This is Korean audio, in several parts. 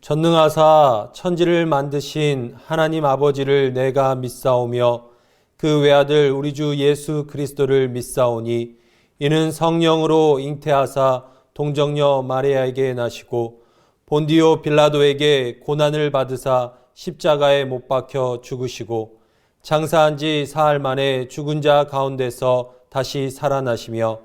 전능하사 천지를 만드신 하나님 아버지를 내가 믿사오며 그 외아들 우리 주 예수 그리스도를 믿사오니 이는 성령으로 잉태하사 동정녀 마리아에게 나시고 본디오 빌라도에게 고난을 받으사 십자가에 못 박혀 죽으시고 장사한 지 사흘 만에 죽은 자 가운데서 다시 살아나시며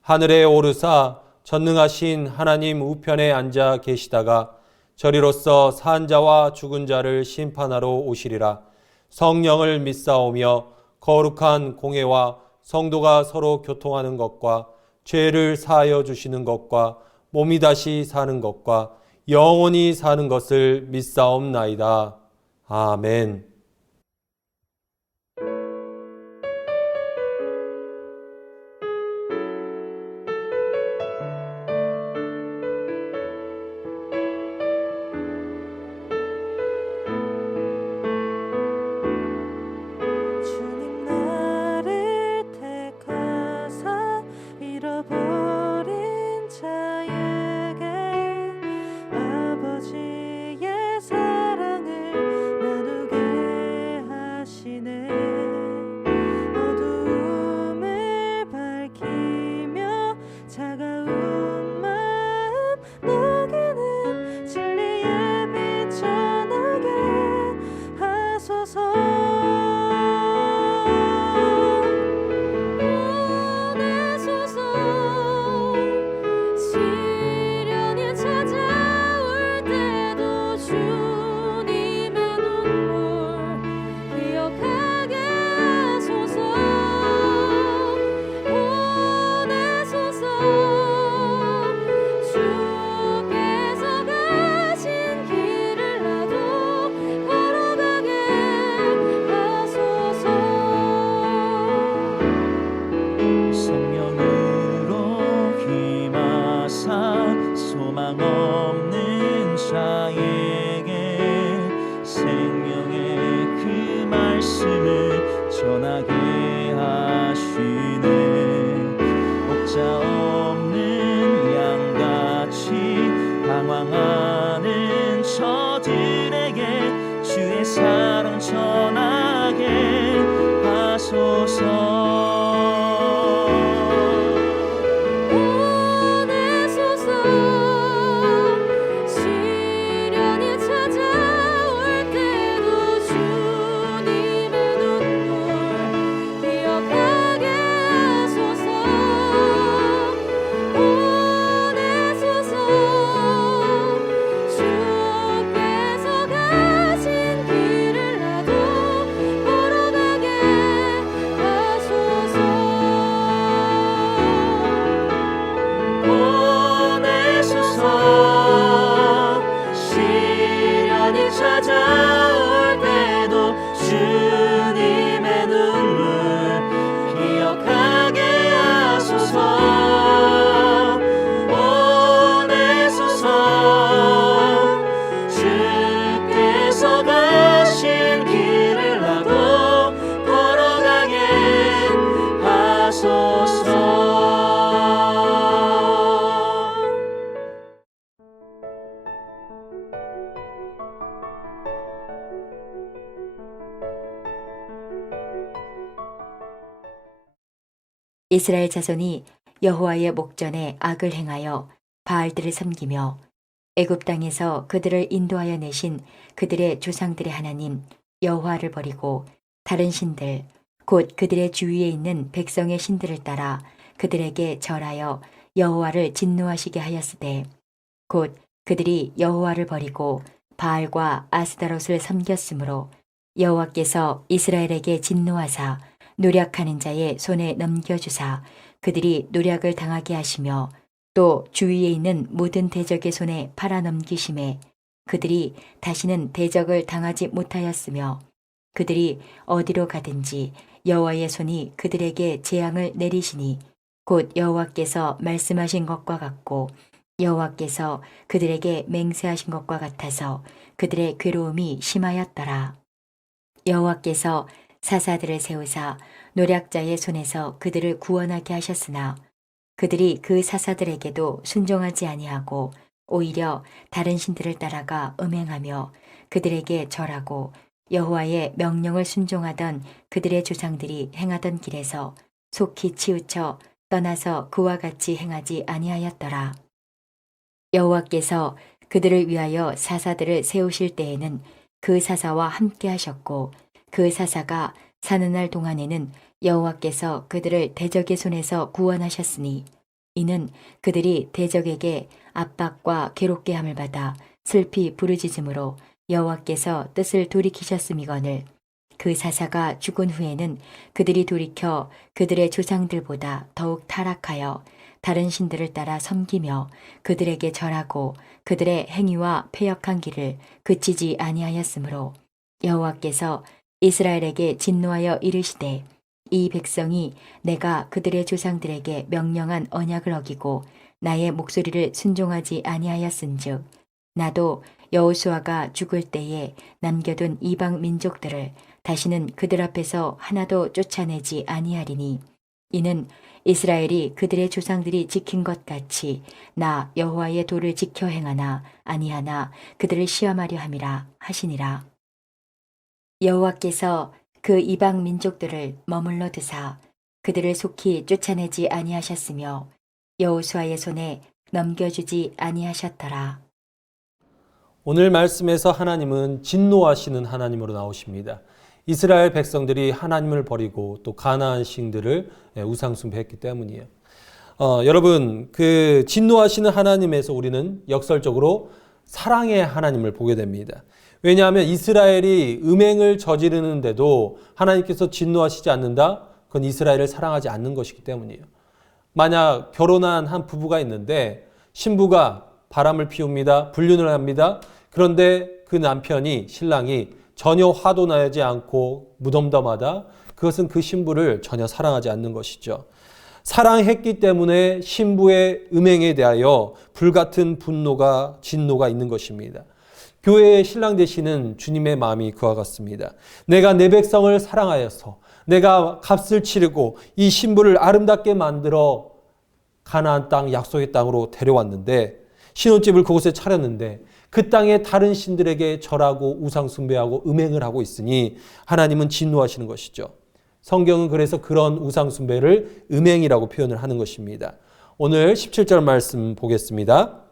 하늘에 오르사 전능하신 하나님 우편에 앉아 계시다가 저리로서 산 자와 죽은 자를 심판하러 오시리라. 성령을 믿사오며 거룩한 공회와 성도가 서로 교통하는 것과 죄를 사하여 주시는 것과 몸이 다시 사는 것과 영원히 사는 것을 믿사옵나이다. 아멘. 주님 나를 택하사 잃어버린 자에게 아버지의 사랑을 나누게 하시네. 어두움을 밝히며 차가운 마음 녹이는 진리의 빛 전하게 하소서. 성령으로 힘하사 소망 없는 자에게 생명의 그 말씀을 전하게 하시네. 목자 없는 양같이 방황하는 저들에게 주의 사랑 전하게 하소서. 찾아올 때도 주님의 눈물 기억하게 하소서. 보내소서. 주께서 가신 길을 나도 걸어가게 하소서. 이스라엘 자손이 여호와의 목전에 악을 행하여 바알들을 섬기며 애굽 땅에서 그들을 인도하여 내신 그들의 조상들의 하나님 여호와를 버리고 다른 신들 곧 그들의 주위에 있는 백성의 신들을 따라 그들에게 절하여 여호와를 진노하시게 하였으되 곧 그들이 여호와를 버리고 바알과 아스다롯을 섬겼으므로 여호와께서 이스라엘에게 진노하사 노략하는 자의 손에 넘겨주사 그들이 노략을 당하게 하시며 또 주위에 있는 모든 대적의 손에 팔아 넘기심에 그들이 다시는 대적을 당하지 못하였으며 그들이 어디로 가든지 여호와의 손이 그들에게 재앙을 내리시니 곧 여호와께서 말씀하신 것과 같고 여호와께서 그들에게 맹세하신 것과 같아서 그들의 괴로움이 심하였더라. 여호와께서 사사들을 세우사 노략자의 손에서 그들을 구원하게 하셨으나 그들이 그 사사들에게도 순종하지 아니하고 오히려 다른 신들을 따라가 음행하며 그들에게 절하고 여호와의 명령을 순종하던 그들의 조상들이 행하던 길에서 속히 치우쳐 떠나서 그와 같이 행하지 아니하였더라. 여호와께서 그들을 위하여 사사들을 세우실 때에는 그 사사와 함께 하셨고 그 사사가 사는 날 동안에는 여호와께서 그들을 대적의 손에서 구원하셨으니 이는 그들이 대적에게 압박과 괴롭게 함을 받아 슬피 부르짖음으로 여호와께서 뜻을 돌이키셨음이거늘 그 사사가 죽은 후에는 그들이 돌이켜 그들의 조상들보다 더욱 타락하여 다른 신들을 따라 섬기며 그들에게 절하고 그들의 행위와 패역한 길을 그치지 아니하였으므로 여호와께서 이스라엘에게 진노하여 이르시되 이 백성이 내가 그들의 조상들에게 명령한 언약을 어기고 나의 목소리를 순종하지 아니하였은즉 나도 여호수아가 죽을 때에 남겨둔 이방 민족들을 다시는 그들 앞에서 하나도 쫓아내지 아니하리니 이는 이스라엘이 그들의 조상들이 지킨 것 같이 나 여호와의 도를 지켜 행하나 아니하나 그들을 시험하려 함이라 하시니라. 여호와께서 그 이방 민족들을 머물러 두사 그들을 속히 쫓아내지 아니하셨으며 여호수아의 손에 넘겨주지 아니하셨더라. 오늘 말씀에서 하나님은 진노하시는 하나님으로 나오십니다. 이스라엘 백성들이 하나님을 버리고 또 가나안 신들을 우상 숭배했기 때문이에요. 여러분, 그 진노하시는 하나님에서 우리는 역설적으로 사랑의 하나님을 보게 됩니다. 왜냐하면 이스라엘이 음행을 저지르는데도 하나님께서 진노하시지 않는다? 그건 이스라엘을 사랑하지 않는 것이기 때문이에요. 만약 결혼한 한 부부가 있는데 신부가 바람을 피웁니다. 불륜을 합니다. 그런데 그 남편이, 신랑이 전혀 화도 나지 않고 무덤덤하다? 그것은 그 신부를 전혀 사랑하지 않는 것이죠. 사랑했기 때문에 신부의 음행에 대하여 불같은 분노가, 진노가 있는 것입니다. 교회의 신랑 되시는 주님의 마음이 그와 같습니다. 내가 내 백성을 사랑하여서 내가 값을 치르고 이 신부를 아름답게 만들어 가나안 땅, 약속의 땅으로 데려왔는데 신혼집을 그곳에 차렸는데 그 땅에 다른 신들에게 절하고 우상 숭배하고 음행을 하고 있으니 하나님은 진노하시는 것이죠. 성경은 그래서 그런 우상 숭배를 음행이라고 표현을 하는 것입니다. 오늘 17절 말씀 보겠습니다.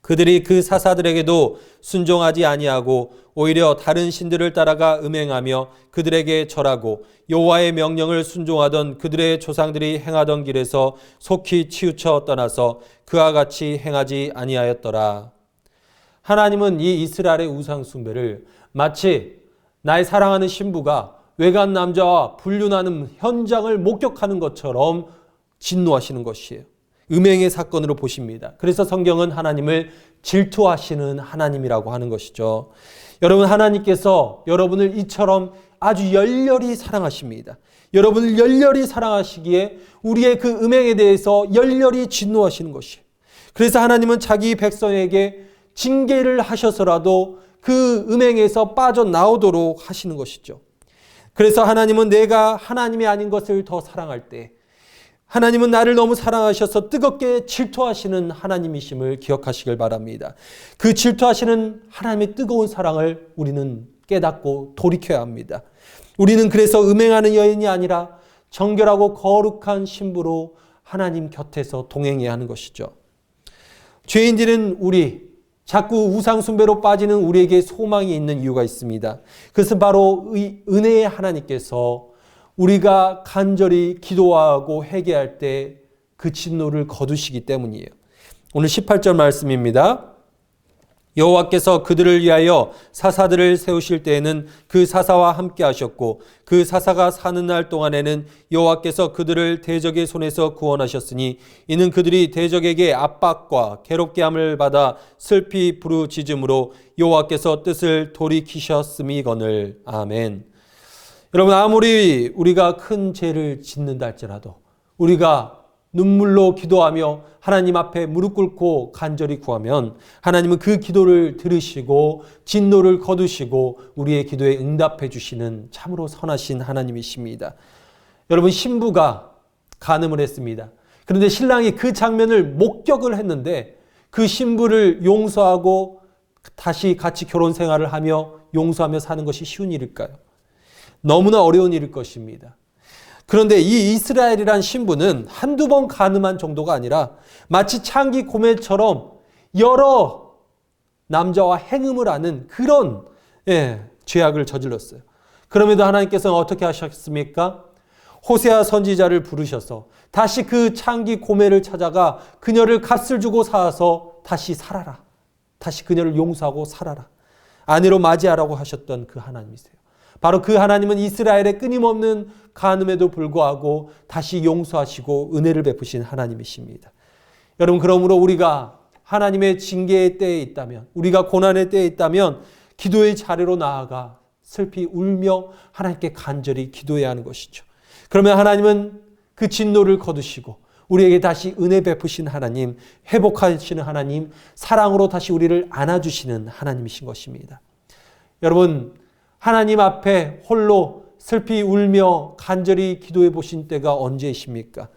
그들이 그 사사들에게도 순종하지 아니하고 오히려 다른 신들을 따라가 음행하며 그들에게 절하고 여호와의 명령을 순종하던 그들의 조상들이 행하던 길에서 속히 치우쳐 떠나서 그와 같이 행하지 아니하였더라. 하나님은 이 이스라엘의 우상 숭배를 마치 나의 사랑하는 신부가 외간 남자와 불륜하는 현장을 목격하는 것처럼 진노하시는 것이에요. 음행의 사건으로 보십니다. 그래서 성경은 하나님을 질투하시는 하나님이라고 하는 것이죠. 여러분, 하나님께서 여러분을 이처럼 아주 열렬히 사랑하십니다. 여러분을 열렬히 사랑하시기에 우리의 그 음행에 대해서 열렬히 진노하시는 것이에요. 그래서 하나님은 자기 백성에게 징계를 하셔서라도 그 음행에서 빠져나오도록 하시는 것이죠. 그래서 하나님은 내가 하나님이 아닌 것을 더 사랑할 때 하나님은 나를 너무 사랑하셔서 뜨겁게 질투하시는 하나님이심을 기억하시길 바랍니다. 그 질투하시는 하나님의 뜨거운 사랑을 우리는 깨닫고 돌이켜야 합니다. 우리는 그래서 음행하는 여인이 아니라 정결하고 거룩한 신부로 하나님 곁에서 동행해야 하는 것이죠. 죄인들은 자꾸 우상 숭배로 빠지는 우리에게 소망이 있는 이유가 있습니다. 그것은 바로 은혜의 하나님께서 우리가 간절히 기도하고 회개할 때 그 진노를 거두시기 때문이에요. 오늘 18절 말씀입니다. 여호와께서 그들을 위하여 사사들을 세우실 때에는 그 사사와 함께 하셨고 그 사사가 사는 날 동안에는 여호와께서 그들을 대적의 손에서 구원하셨으니 이는 그들이 대적에게 압박과 괴롭게 함을 받아 슬피 부르짖음으로 여호와께서 뜻을 돌이키셨음이거늘. 아멘. 여러분, 아무리 우리가 큰 죄를 짓는다 할지라도 우리가 눈물로 기도하며 하나님 앞에 무릎 꿇고 간절히 구하면 하나님은 그 기도를 들으시고 진노를 거두시고 우리의 기도에 응답해 주시는 참으로 선하신 하나님이십니다. 여러분, 신부가 간음을 했습니다. 그런데 신랑이 그 장면을 목격을 했는데 그 신부를 용서하고 다시 같이 결혼 생활을 하며 용서하며 사는 것이 쉬운 일일까요? 너무나 어려운 일일 것입니다. 그런데 이 이스라엘이란 신부는 한두 번 간음한 정도가 아니라 마치 창기 고멜처럼 여러 남자와 행음을 하는 그런 죄악을 저질렀어요. 그럼에도 하나님께서는 어떻게 하셨습니까? 호세아 선지자를 부르셔서 다시 그 창기 고멜을 찾아가 그녀를 값을 주고 사서 다시 살아라. 다시 그녀를 용서하고 살아라. 아내로 맞이하라고 하셨던 그 하나님이세요. 바로 그 하나님은 이스라엘의 끊임없는 간음에도 불구하고 다시 용서하시고 은혜를 베푸신 하나님이십니다. 여러분, 그러므로 우리가 하나님의 징계의 때에 있다면, 우리가 고난의 때에 있다면 기도의 자리로 나아가 슬피 울며 하나님께 간절히 기도해야 하는 것이죠. 그러면 하나님은 그 진노를 거두시고 우리에게 다시 은혜 베푸신 하나님, 회복하시는 하나님, 사랑으로 다시 우리를 안아주시는 하나님이신 것입니다. 여러분, 하나님 앞에 홀로 슬피 울며 간절히 기도해 보신 때가 언제이십니까?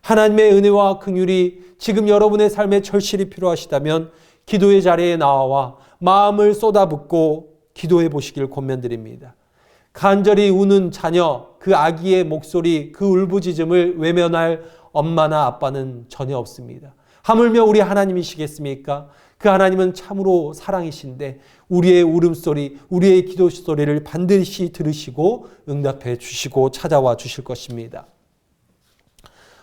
하나님의 은혜와 긍휼이 지금 여러분의 삶에 절실히 필요하시다면 기도의 자리에 나와 마음을 쏟아붓고 기도해 보시길 권면드립니다. 간절히 우는 자녀, 그 아기의 목소리, 그 울부짖음을 외면할 엄마나 아빠는 전혀 없습니다. 하물며 우리 하나님이시겠습니까? 그 하나님은 참으로 사랑이신데 우리의 울음소리, 우리의 기도 소리를 반드시 들으시고 응답해 주시고 찾아와 주실 것입니다.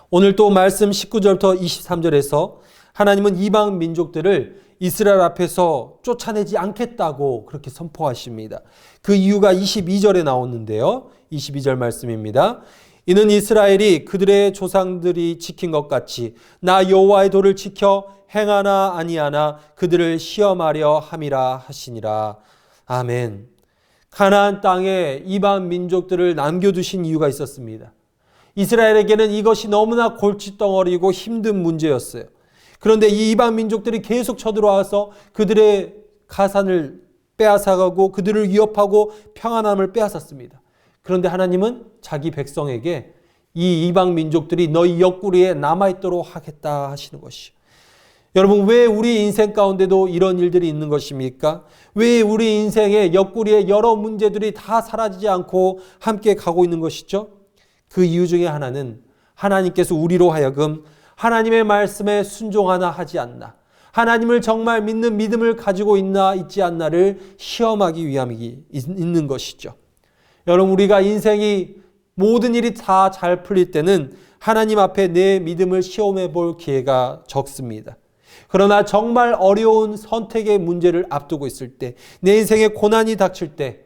오늘 또 말씀 19절부터 23절에서 하나님은 이방 민족들을 이스라엘 앞에서 쫓아내지 않겠다고 그렇게 선포하십니다. 그 이유가 22절에 나오는데요. 22절 말씀입니다. 이는 이스라엘이 그들의 조상들이 지킨 것 같이 나 여호와의 도를 지켜 행하나 아니하나 그들을 시험하려 함이라 하시니라. 아멘. 가나안 땅에 이방 민족들을 남겨두신 이유가 있었습니다. 이스라엘에게는 이것이 너무나 골칫덩어리고 힘든 문제였어요. 그런데 이 이방 민족들이 계속 쳐들어와서 그들의 가산을 빼앗아가고 그들을 위협하고 평안함을 빼앗았습니다. 그런데 하나님은 자기 백성에게 이 이방 민족들이 너희 옆구리에 남아있도록 하겠다 하시는 것이죠. 여러분, 왜 우리 인생 가운데도 이런 일들이 있는 것입니까? 왜 우리 인생의 옆구리에 여러 문제들이 다 사라지지 않고 함께 가고 있는 것이죠? 그 이유 중에 하나는 하나님께서 우리로 하여금 하나님의 말씀에 순종하나 하지 않나, 하나님을 정말 믿는 믿음을 가지고 있나 있지 않나를 시험하기 위함이 있는 것이죠. 여러분, 우리가 인생이 모든 일이 다 잘 풀릴 때는 하나님 앞에 내 믿음을 시험해 볼 기회가 적습니다. 그러나 정말 어려운 선택의 문제를 앞두고 있을 때, 내 인생에 고난이 닥칠 때,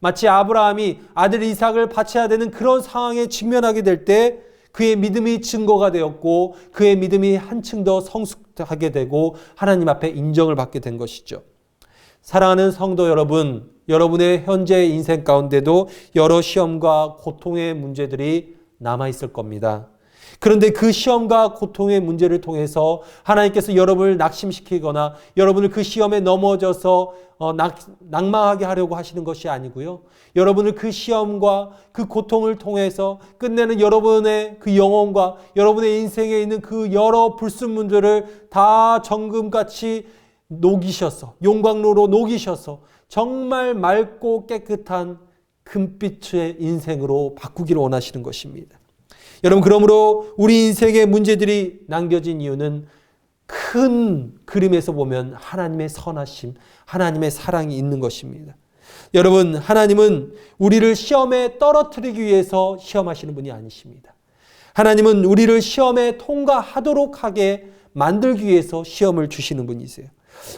마치 아브라함이 아들 이삭을 바쳐야 되는 그런 상황에 직면하게 될 때 그의 믿음이 증거가 되었고 그의 믿음이 한층 더 성숙하게 되고 하나님 앞에 인정을 받게 된 것이죠. 사랑하는 성도 여러분, 여러분의 현재 인생 가운데도 여러 시험과 고통의 문제들이 남아있을 겁니다. 그런데 그 시험과 고통의 문제를 통해서 하나님께서 여러분을 낙심시키거나 여러분을 그 시험에 넘어져서 낭망하게 하려고 하시는 것이 아니고요. 여러분을 그 시험과 그 고통을 통해서 끝내는 여러분의 그 영혼과 여러분의 인생에 있는 그 여러 불순물들을 다 정금같이 녹이셔서, 용광로로 녹이셔서 정말 맑고 깨끗한 금빛의 인생으로 바꾸기를 원하시는 것입니다. 여러분, 그러므로 우리 인생의 문제들이 남겨진 이유는 큰 그림에서 보면 하나님의 선하심, 하나님의 사랑이 있는 것입니다. 여러분, 하나님은 우리를 시험에 떨어뜨리기 위해서 시험하시는 분이 아니십니다. 하나님은 우리를 시험에 통과하도록 하게 만들기 위해서 시험을 주시는 분이세요.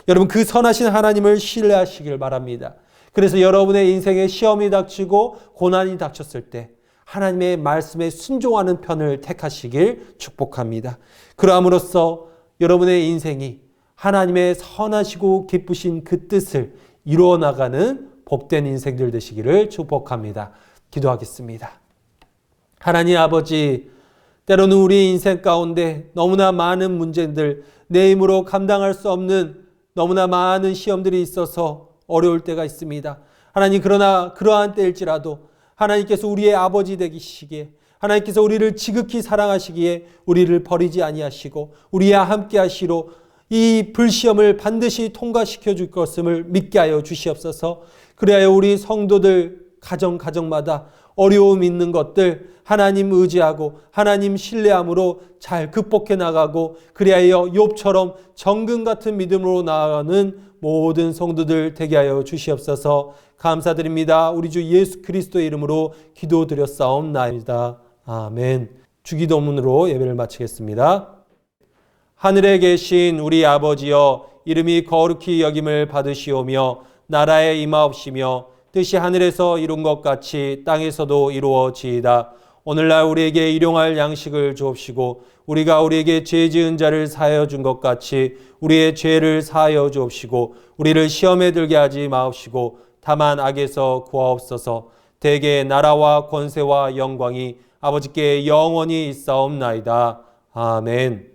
여러분, 그 선하신 하나님을 신뢰하시길 바랍니다. 그래서 여러분의 인생에 시험이 닥치고 고난이 닥쳤을 때 하나님의 말씀에 순종하는 편을 택하시길 축복합니다. 그러함으로써 여러분의 인생이 하나님의 선하시고 기쁘신 그 뜻을 이루어 나가는 복된 인생들 되시기를 축복합니다. 기도하겠습니다. 하나님 아버지, 때로는 우리 인생 가운데 너무나 많은 문제들, 내 힘으로 감당할 수 없는 너무나 많은 시험들이 있어서 어려울 때가 있습니다. 하나님, 그러나 그러한 때일지라도 하나님께서 우리의 아버지 되시기에, 하나님께서 우리를 지극히 사랑하시기에 우리를 버리지 아니하시고 우리와 함께 하시로 이 불시험을 반드시 통과시켜 줄 것임을 믿게 하여 주시옵소서. 그래야 우리 성도들 가정마다 어려움 있는 것들 하나님 의지하고 하나님 신뢰함으로 잘 극복해 나가고, 그리하여 욥처럼 정금 같은 믿음으로 나아가는 모든 성도들 되게 하여 주시옵소서. 감사드립니다. 우리 주 예수 그리스도의 이름으로 기도드렸사옵나이다. 아멘. 주기도문으로 예배를 마치겠습니다. 하늘에 계신 우리 아버지여, 이름이 거룩히 여김을 받으시오며 나라에 임하옵시며 뜻이 하늘에서 이룬 것 같이 땅에서도 이루어지이다. 오늘날 우리에게 일용할 양식을 주옵시고, 우리가 우리에게 죄 지은 자를 사하여 준 것 같이 우리의 죄를 사하여 주옵시고, 우리를 시험에 들게 하지 마옵시고 다만 악에서 구하옵소서. 대개 나라와 권세와 영광이 아버지께 영원히 있사옵나이다. 아멘.